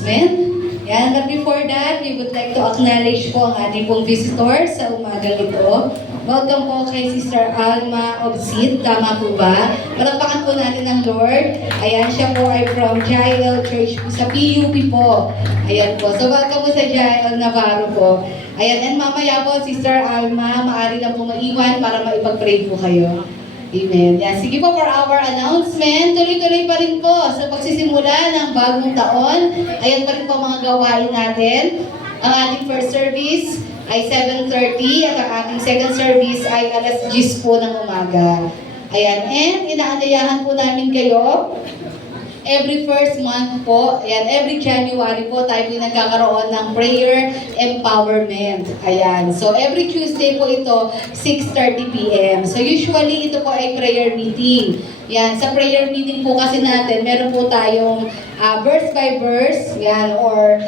announcement. Yan, but before that, we would like to acknowledge po ang ating pong visitor sa umagang ito. Welcome po kay Sister Alma Obsid, tama po ba? Palakpakan po natin ng Lord. Ayan, siya po ay from Jael Church sa PUP po. Ayan po. So welcome po sa Jael Navarro po. Ayan, and mamaya po, Sister Alma, maaari lang po maiwan para maipag-pray po kayo. Amen. Yan. Sige po for our announcement. Tuloy-tuloy pa rin po sa pagsisimula ng bagong taon. Ayan pa rin po mga gawain natin. Ang ating first service ay 7:30 at ang ating second service ay alas 10 po ng umaga. Ayan. And inaanyayahan po namin kayo every first month po, ayan, every January po, tayo po nagkakaroon ng prayer empowerment. Ayan. So, every Tuesday po ito, 6:30 p.m. So, usually, ito po ay prayer meeting. Yan. Sa prayer meeting po kasi natin, meron po tayong verse by verse, yan, or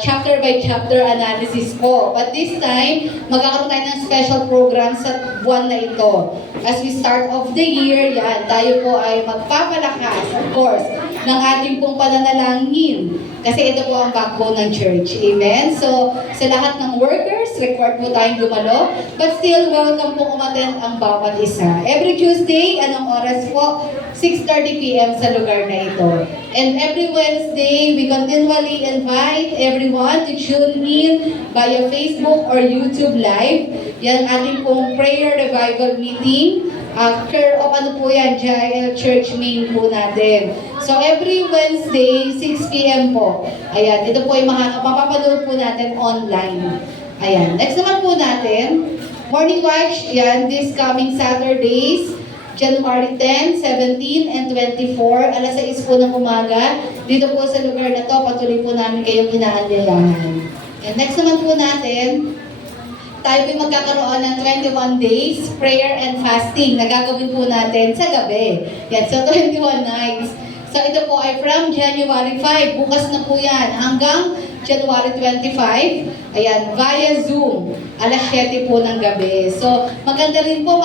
chapter by chapter analysis po. But this time, magkakaroon tayo ng special program sa buwan na ito. As we start off the year, yan, tayo po ay magpapalakas, of course, ng ating pong pananalangin. Kasi ito po ang backbone ng church. Amen? So, sa lahat ng workers, required po tayong dumalo. But still, welcome po umattend ang bawat isa. Every Tuesday, anong oras po? 6:30 p.m. sa lugar na ito. And every Wednesday, we continually invite everyone to tune in via Facebook or YouTube Live. Yan ating pong prayer revival meeting. After of ano po yan, Jael Church main po natin. So every Wednesday, 6 p.m. po. Ayan, ito po ay mapapanood po natin online. Ayan, next naman po natin, Morning Watch, yan, this coming Saturdays, January 10, 17, and 24, alas 6 po ng umaga. Dito po sa lugar na to, patuloy po namin kayong inaanyayahan. And next naman po natin, tayo po magkakaroon ng 21 days prayer and fasting na gagawin po natin sa gabi. Yan, so 21 nights. So ito po ay from January 5, bukas na po yan, hanggang January 25, ayan, via Zoom, alas 7 po ng gabi. So, maganda rin po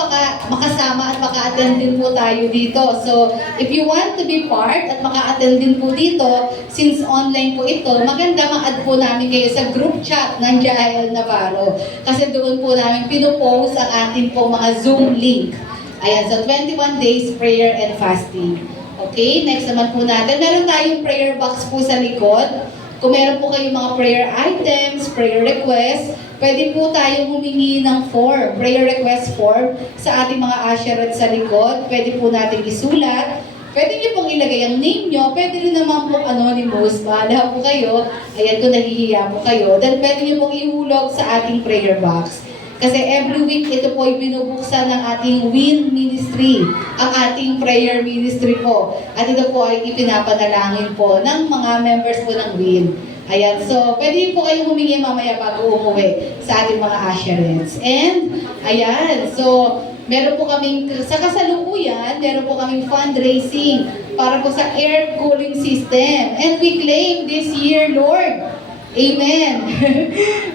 makasama at maka-attend din po tayo dito. So, if you want to be part at maka-attend din po dito, since online po ito, maganda ma-add po namin kayo sa group chat ng Jael Navarro. Kasi doon po namin pinupost ang ating po mga Zoom link. Ayan, so 21 days prayer and fasting. Okay, next naman po natin. Meron tayong prayer box po sa likod. Kung meron po kayong mga prayer items, prayer requests, pwede po tayong humingi ng form, prayer request form sa ating mga usherette sa likod. Pwede po natin isulat. Pwede niyo pong ilagay ang name niyo. Pwede rin naman po anonymous. Bahala po kayo. Ayan, kung nahihiya po kayo. Then pwede niyo pong ihulog sa ating prayer box. Kasi every week, ito po ay binubuksan ng ating WIN Ministry, ang ating prayer ministry po. At ito po ay ipinapanalangin po ng mga members po ng WIN. Ayan, so pwede po kayong humingi mamaya bago umuwi sa ating mga usherettes. And, ayan, so meron po kaming, sa kasalukuyan, meron po kaming fundraising para po sa air cooling system. And we claim this year, Lord, Amen.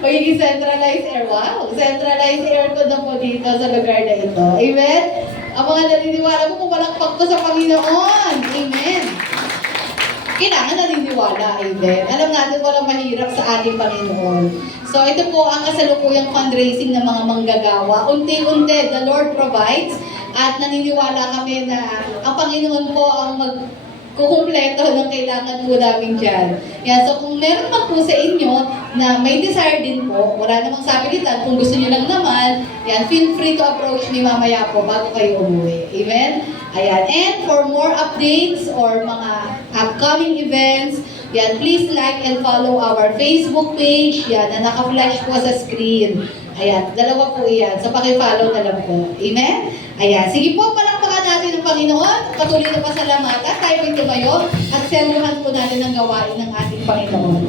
Magiging centralized air. Wow! Centralized aircon na po dito sa lugar na ito. Amen? Ang mga naniniwala po, pumalakpak po sa Panginoon. Amen. Kailangan naniniwala. Amen. Alam natin walang mahirap sa ating Panginoon. So ito po ang kasalukuyang fundraising ng mga manggagawa. Unti-unti, the Lord provides. At naniniwala kami na ang Panginoon po ang kukumpleto ng kailangan po namin dyan. Yan, so kung meron man po sa inyo na may desire din po, wala namang sapilitan, kung gusto niyo lang naman, yan, feel free to approach me mamaya po bago kayo umuwi. Amen? Ayan. And for more updates or mga upcoming events, yan, please like and follow our Facebook page, yan, na naka-flash po sa screen. Ayan, dalawa po yan. So, paki-follow na lang po. Amen? Ayan. Sige po, palakpakan natin ang Panginoon. Patuloy na pasalamatan. Tayo po'y tumayo at seryohan po natin ang gawain ng ating Panginoon.